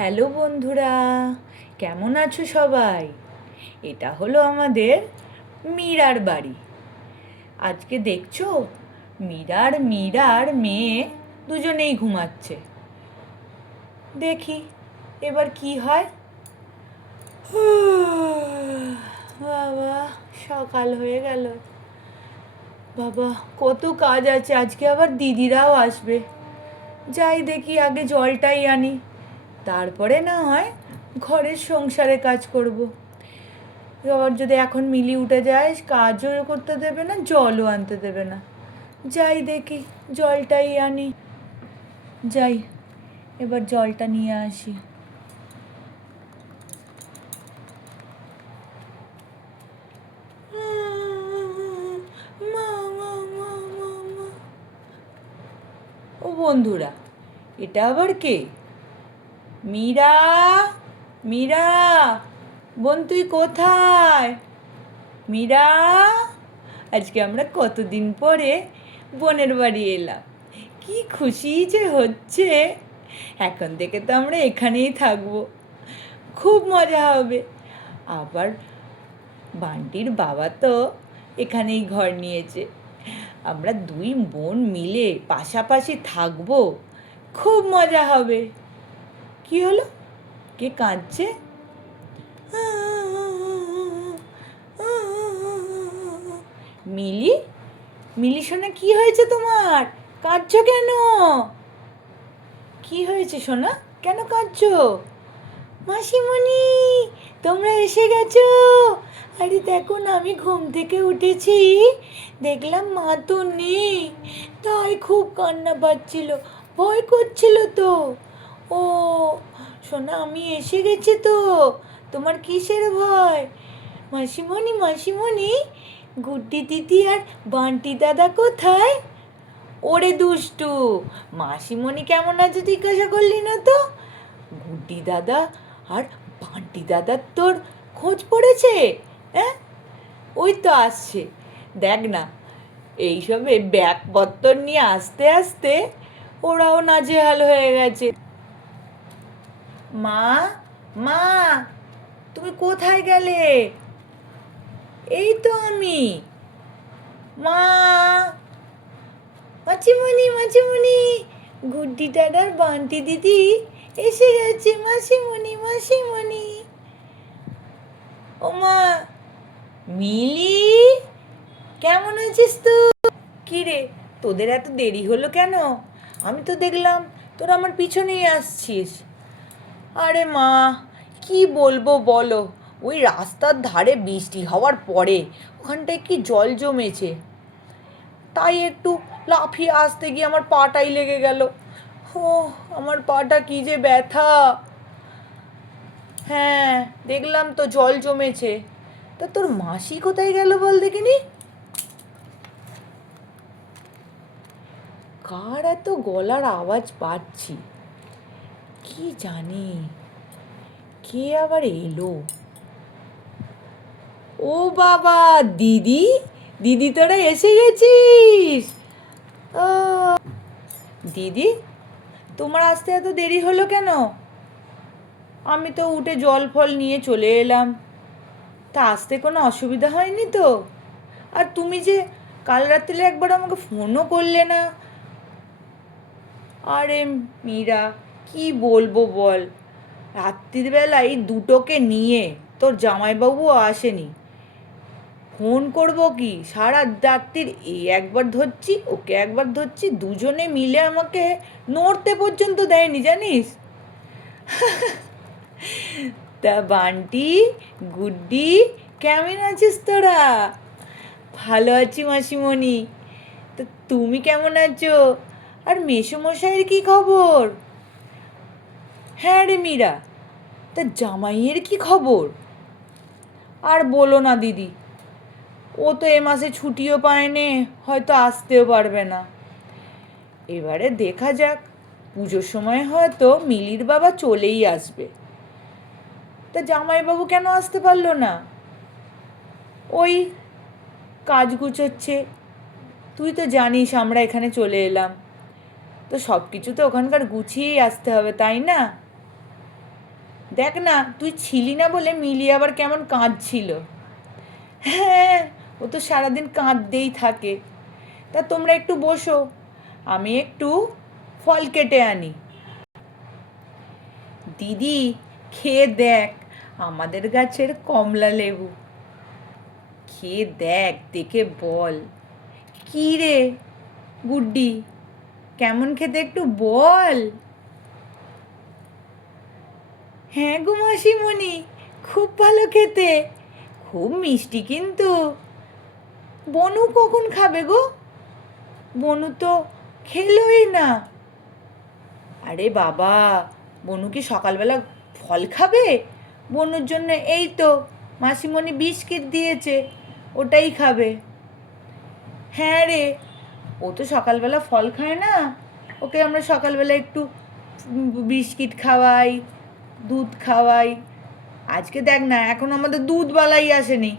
Hello বন্ধুরা, কেমন আছো সবাই? এটা হলো আমাদের মীরার বাড়ি। আজকে দেখছো মীরার মেয়ে দুজনেই ঘুমাচ্ছে। দেখি এবার কি হয়। বাবা, সকাল হয়ে গেল। বাবা, কত কাজ আছে, আজকে আবার দিদিরাও আসবে। যাই দেখি, আগে জলটাই আনি, তারপরে না হয় ঘরের সংসারে কাজ করব। আবার যদি এখন মিলি উঠে যায়, কাজও করতে দেবে না, জলও আনতে দেবে না। যাই দেখি, জলটাই আনি। যাই, এবার জলটা নিয়ে আসি। ও বন্ধুরা, এটা আবার কে? মীরা, মীরা, বোন তুই কোথায়? মীরা, আজকে আমরা কতদিন পরে বোনের বাড়ি এলাম। কি খুশি যে হচ্ছে। এখন থেকে তো আমরা এখানেই থাকবো, খুব মজা হবে। আবার বান্টির বাবা তো এখানেই ঘর নিয়েছে। আমরা দুই বোন মিলে পাশাপাশি থাকবো, খুব মজা হবে। কি হলো? কে কাঁদছে? মিলি, মিলি সোনা, কি হয়েছে তোমার? কাঁদছো কেন? কি হয়েছে সোনা, কেন কাঁদছো? মাসিমণি, তোমরা এসে গেছো? আরে দেখো না, আমি ঘুম থেকে উঠেছি, দেখলাম মা তো নেই, তাই খুব কান্না পাচ্ছিল, ভয় করছিল তো। ও সোনা, আমি এসে গেছি তো, তোমার কিসের ভয়? মাসিমণি, মাসিমণি, গুড্ডি দিদি আর বান্টি দাদা কোথায়? ওরে দুষ্টু, মাসিমণি কেমন আছে জিজ্ঞাসা করলি না তো? গুড্ডি দাদা আর বান্টি দাদার তোর খোঁজ পড়েছে? হ্যাঁ, ওই তো আসছে। দেখ না, এইসবে ব্যাগপত্র নিয়ে আসতে আসতে ওরাও নাজেহাল হয়ে গেছে। মা, মা, তুমি কোথায় গেলে? এই তো আমি। মা, মাসিমণি, মাসিমণি, গুড্ডি দাদার বান্টি দিদি এসে গেছে। মাসিমণি, মাসিমণি। ও মা, মিলি, কেমন আছিস তুই? কি রে, তোদের এত দেরি হলো কেন? আমি তো দেখলাম তোরা আমার পিছনেই আসছিস। আরে মা, কি বলবো বলো, ওই রাস্তার ধারে বৃষ্টি হওয়ার পরে ওখানটায় কি জল জমেছে, তাই একটু লাফিয়ে আসতে গিয়ে আমার পাটাই লেগে গেল। ও, আমার পাটা কি যে ব্যথা। হ্যাঁ, দেখলাম তো জল জমেছে। তা তোর মাসি কোথায় গেল বল দেখিনি? কার এত গলার আওয়াজ পাচ্ছি, কি জানি কে আবার এলো। ও বাবা, দিদি, দিদি তোরা এসে গেছিস। ও দিদি, তোমার আসতে এত দেরি হলো কেন? আমি তো উঠে জল ফল নিয়ে চলে এলাম, তা আসতে কোনো অসুবিধা হয়নি তো? আর তুমি যে কাল রাত্রে একবার আমাকে ফোনও করলে না। আরে মীরা, কি বলবো বল, রাত্রিবেলায় দুটোকে নিয়ে তোর জামাইবাবুও আসেনি। ফোন করবো কি, সারা রাত্রির এই একবার ধরছি ওকে একবার ধরছি, দুজনে মিলে আমাকে নড়তে পর্যন্ত দেয়নি জানিস। তা বান্টি, গুড্ডি, কেমন আছিস তোরা? ভালো আছি মাসিমণি। তা তুমি কেমন আছো? আর মেসোমশাইয়ের কি খবর? হ্যাঁ রে মীরা, তা জামাইয়ের কি খবর? আর বলো না দিদি, ও তো এ মাসে ছুটিও পায়নি, হয়তো আসতেও পারবে না। এবারে দেখা যাক, পুজোর সময় হয়তো মিলির বাবা চলেই আসবে। তা জামাইবাবু কেন আসতে পারলো না? ওই কাজ গুছোচ্ছে, তুই তো জানিস আমরা এখানে চলে এলাম, তো সব কিছু তো ওখানকার গুছিয়েই আসতে হবে, তাই না? দেখ না, তুই ছিলি না বলে মিলি আবার কেমন কাঁদছিল। হ্যাঁ, ও তো সারাদিন কাঁদতেই থাকে। তা তোমরা একটু বসো, আমি একটু ফল কেটে আনি। দিদি, খেয়ে দেখ আমাদের গাছের কমলা লেবু। খেয়ে দেখ, দেখে বল। কি রে গুড্ডি, কেমন খেতে একটু বল। হ্যাঁ গো মাসিমণি, খুব ভালো খেতে, খুব মিষ্টি কিন্তু। বনু কখন খাবে গো? বনু তো খেলোই না। আরে বাবা, বনু কি সকালবেলা ফল খাবে? বনুর জন্য এই তো মাসিমণি বিস্কিট দিয়েছে, ওটাই খাবে। হ্যাঁ রে, ও তো সকালবেলা ফল খায় না, ওকে আমরা সকালবেলা একটু বিস্কিট খাওয়াই, দুধ খাওয়াই। আজকে দেখ না, এখন আমাদের দুধওয়ালাই আসেনি,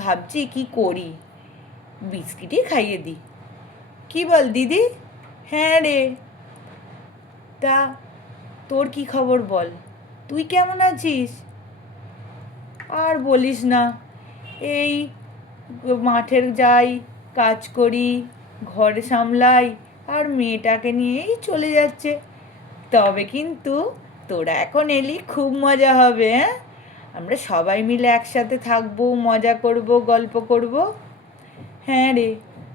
ভাবছি কি করি, বিস্কিটই খাইয়ে দিই। কি বল দিদি? হ্যাঁ রে। তা তোর কি খবর বল, তুই কেমন আছিস? আর বলিস না, এই মাঠের যাই, কাজ করি, ঘর সামলাই, আর মেয়েটাকে নিয়েই চলে যাচ্ছে। তবে কিন্তু তোরা এখন এলি খুব মজা হবে, হ্যাঁ? আমরা সবাই মিলে একসাথে থাকবো, মজা করব, গল্প করব। হ্যাঁ রে।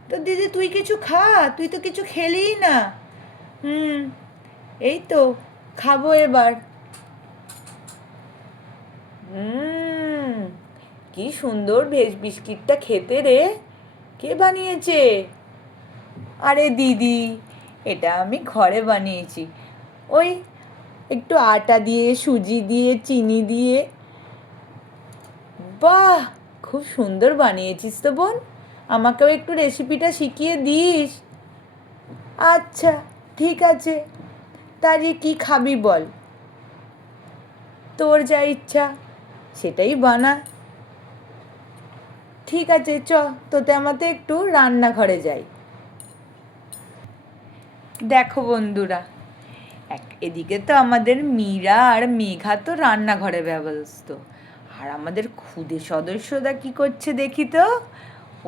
তো দিদি তুই কিছু খা, তুই তো কিছু খেলিই না। হুম, এই তো খাবো এবার। হুম, কি সুন্দর ভেজ বিস্কিটটা খেতে রে। কে বানিয়েছে? আরে দিদি, এটা আমি ঘরে বানিয়েছি। ওই একটু আটা দিয়ে, সুজি দিয়ে, চিনি দিয়ে। বাহ, খুব সুন্দর বানিয়েছিস তো বোন, আমাকেও একটু রেসিপিটা শিখিয়ে দিস। আচ্ছা, ঠিক আছে। তা যে কী খাবি বল, তোর যা ইচ্ছা সেটাই বানা। ঠিক আছে, চ তোতে আমাতে একটু রান্নাঘরে যাই। দেখো বন্ধুরা, এদিকে তো আমাদের মীরা আর মেঘা তো রান্নাঘরে ব্যস্ত, আর আমাদের ক্ষুদে সদস্যরা কি করছে দেখি তো।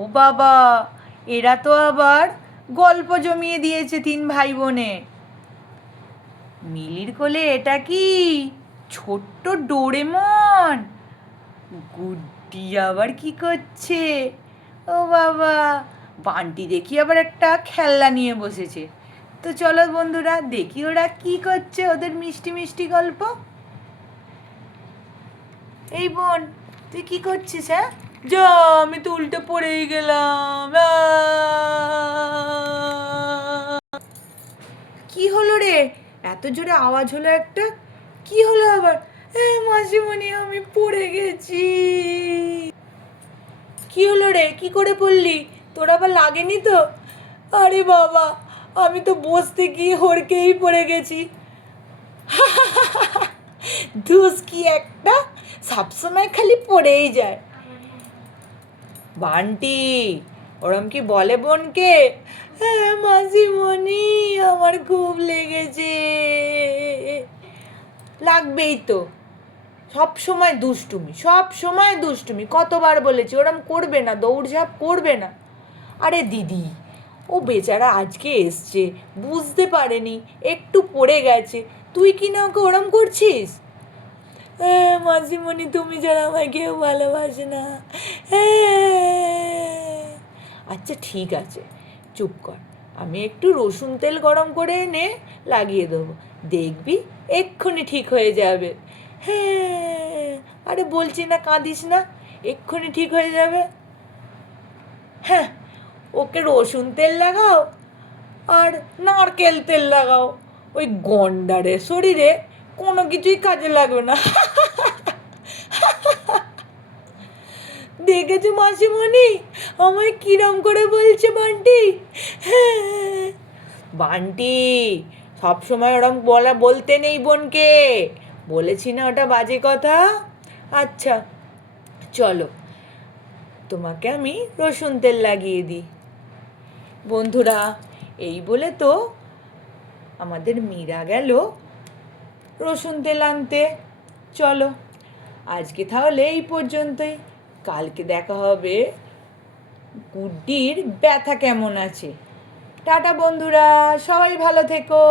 ও বাবা, এরা তো আবার গল্প জমিয়ে দিয়েছে তিন ভাই বোনে। মিলির কোলে এটা কি ছোট্ট ডোরেমন, গুড্ডি আবার কি করছে? ও বাবা, বান্টি দেখি আবার একটা খেলনা নিয়ে বসেছে। তো চলো বন্ধুরা, দেখি ওরা কি করছে, ওদের মিষ্টি মিষ্টি গল্প। এই বোন, তুই কি করছিস? হ্যাঁ, যা, আমি তো উল্টে পড়েই গেলাম। কি হলো রে, এত জোরে আওয়াজ হলো একটা? কি হলো আবার? মাসিমণি, আমি পড়ে গেছি। কি হলো রে, কি করে পড়লি? তোর আবার লাগেনি তো? আরে বাবা, আমি তো বসতে গিয়ে হড়কেই পড়ে গেছি। ধুস, কি একটা, সবসময় খালি পড়েই যায়। বান্টি ওরম কি বলে বোনকে? হ্যাঁ মাসিমণি, আমার খুব লেগেছে। লাগবেই তো, সব সময় দুষ্টুমি, সব সময় দুষ্টুমি, কতবার বলেছি ওরম করবে না, দৌড়ঝাঁপ করবে না। আরে দিদি, ও বেচারা আজকে এসছে, বুঝতে পারেনি, একটু পড়ে গেছে, তুই কি না ওকে ওরম করছিস? হ্যাঁ মাসিমণি, তুমি ছাড়া আমায় কেউ ভালোবাসে না। আচ্ছা ঠিক আছে, চুপ কর, আমি একটু রসুন তেল গরম করে এনে লাগিয়ে দেবো, দেখবি এক্ষুনি ঠিক হয়ে যাবে। হ্যাঁ, আরে বলছি না, কাঁদিস না, এক্ষুনি ঠিক হয়ে যাবে। হ্যাঁ, ওকে রসুন তেল লাগাও আর নারকেল তেল লাগাও, ওই গন্ডারের শরীরে কোনো কিছুই কাজে লাগবে না। দেখেছো মাসিমণি, আমায় কিরম করে বলছে বান্টি? হ্যাঁ বান্টি, সবসময় ওরম বলতে নেই বোনকে, বলেছি না ওটা বাজে কথা। আচ্ছা চলো, তোমাকে আমি রসুন তেল লাগিয়ে দিই। বন্ধুরা, এই বলে তো আমাদের মীরা গেল রসুন তেল আনতে। চলো আজকে তাহলে এই পর্যন্তই। কালকে দেখা হবে গুড্ডির ব্যথা কেমন আছে। টাটা বন্ধুরা, সবাই ভালো থেকো।